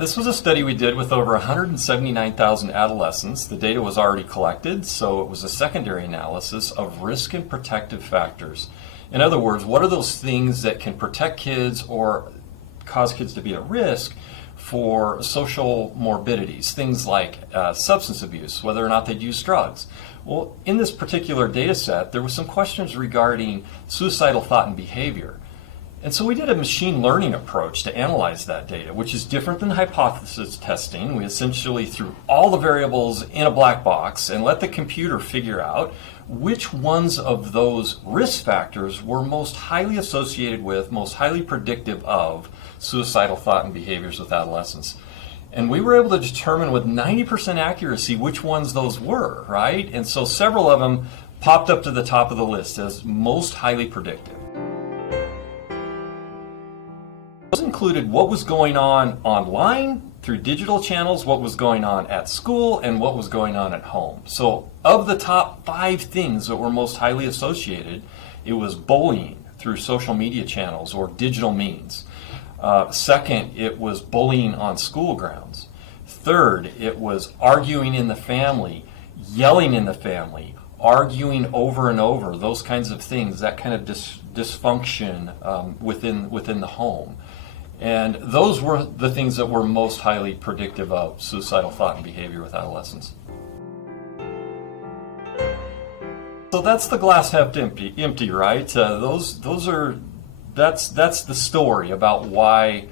This was a study we did with over 179,000 adolescents. The data was already collected, so it was a secondary analysis of risk and protective factors. In other words, what are those things that can protect kids or cause kids to be at risk for social morbidities, things like substance abuse, whether or not they'd use drugs. Well, in this particular data set, there were some questions regarding suicidal thought and behavior. And so we did a machine learning approach to analyze that data, which is different than hypothesis testing. We essentially threw all the variables in a black box and let the computer figure out which ones of those risk factors were most highly associated with, most highly predictive of suicidal thought and behaviors with adolescents. And we were able to determine with 90% accuracy which ones those were, right? And so several of them popped up to the top of the list as most highly predictive. Those included what was going on online through digital channels, what was going on at school, and what was going on at home. So of the top 5 things that were most highly associated, it was bullying through social media channels or digital means. Second, it was bullying on school grounds. Third, it was arguing in the family, yelling in the family, arguing over and over, those kinds of things, that kind of dysfunction within the home. And those were the things that were most highly predictive of suicidal thought and behavior with adolescents. So that's the glass half empty, right? That's the story about why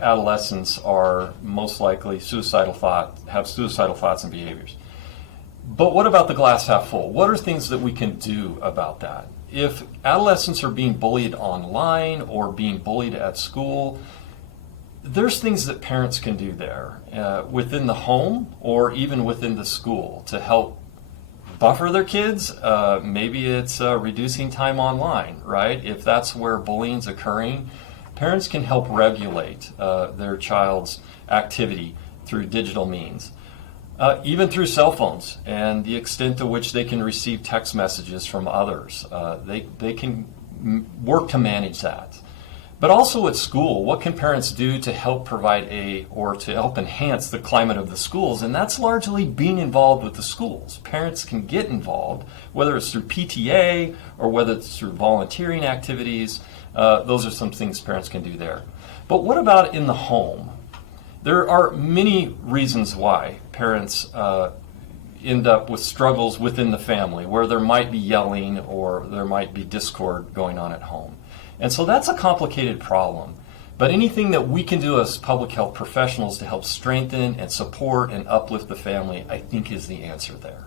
adolescents are most likely have suicidal thoughts and behaviors. But what about the glass half full? What are things that we can do about that? If adolescents are being bullied online or being bullied at school, there's things that parents can do there within the home or even within the school to help buffer their kids. Maybe it's reducing time online, right? If that's where bullying's occurring, parents can help regulate their child's activity through digital means. Even through cell phones and the extent to which they can receive text messages from others. They can work to manage that. But also at school, what can parents do to help provide to help enhance the climate of the schools? And that's largely being involved with the schools. Parents can get involved, whether it's through PTA or whether it's through volunteering activities. Those are some things parents can do there. But what about in the home? There are many reasons why parents end up with struggles within the family, where there might be yelling or there might be discord going on at home. And so that's a complicated problem. But anything that we can do as public health professionals to help strengthen and support and uplift the family, I think is the answer there.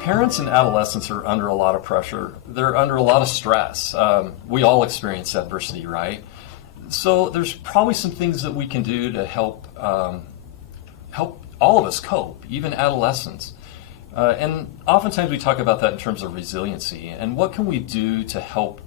Parents and adolescents are under a lot of pressure. They're under a lot of stress. We all experience adversity, right? So there's probably some things that we can do to help all of us cope, even adolescents. And oftentimes we talk about that in terms of resiliency. And what can we do to help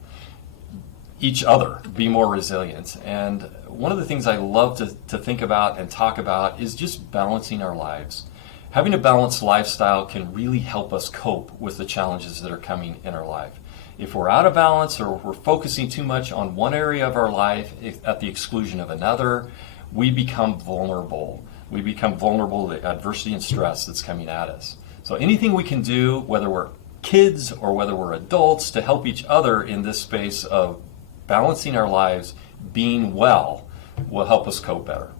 each other be more resilient? And one of the things I love to think about and talk about is just balancing our lives. Having a balanced lifestyle can really help us cope with the challenges that are coming in our life. If we're out of balance or we're focusing too much on one area of our life at the exclusion of another, we become vulnerable. We become vulnerable to the adversity and stress that's coming at us. So anything we can do, whether we're kids or whether we're adults, to help each other in this space of balancing our lives, being well, will help us cope better.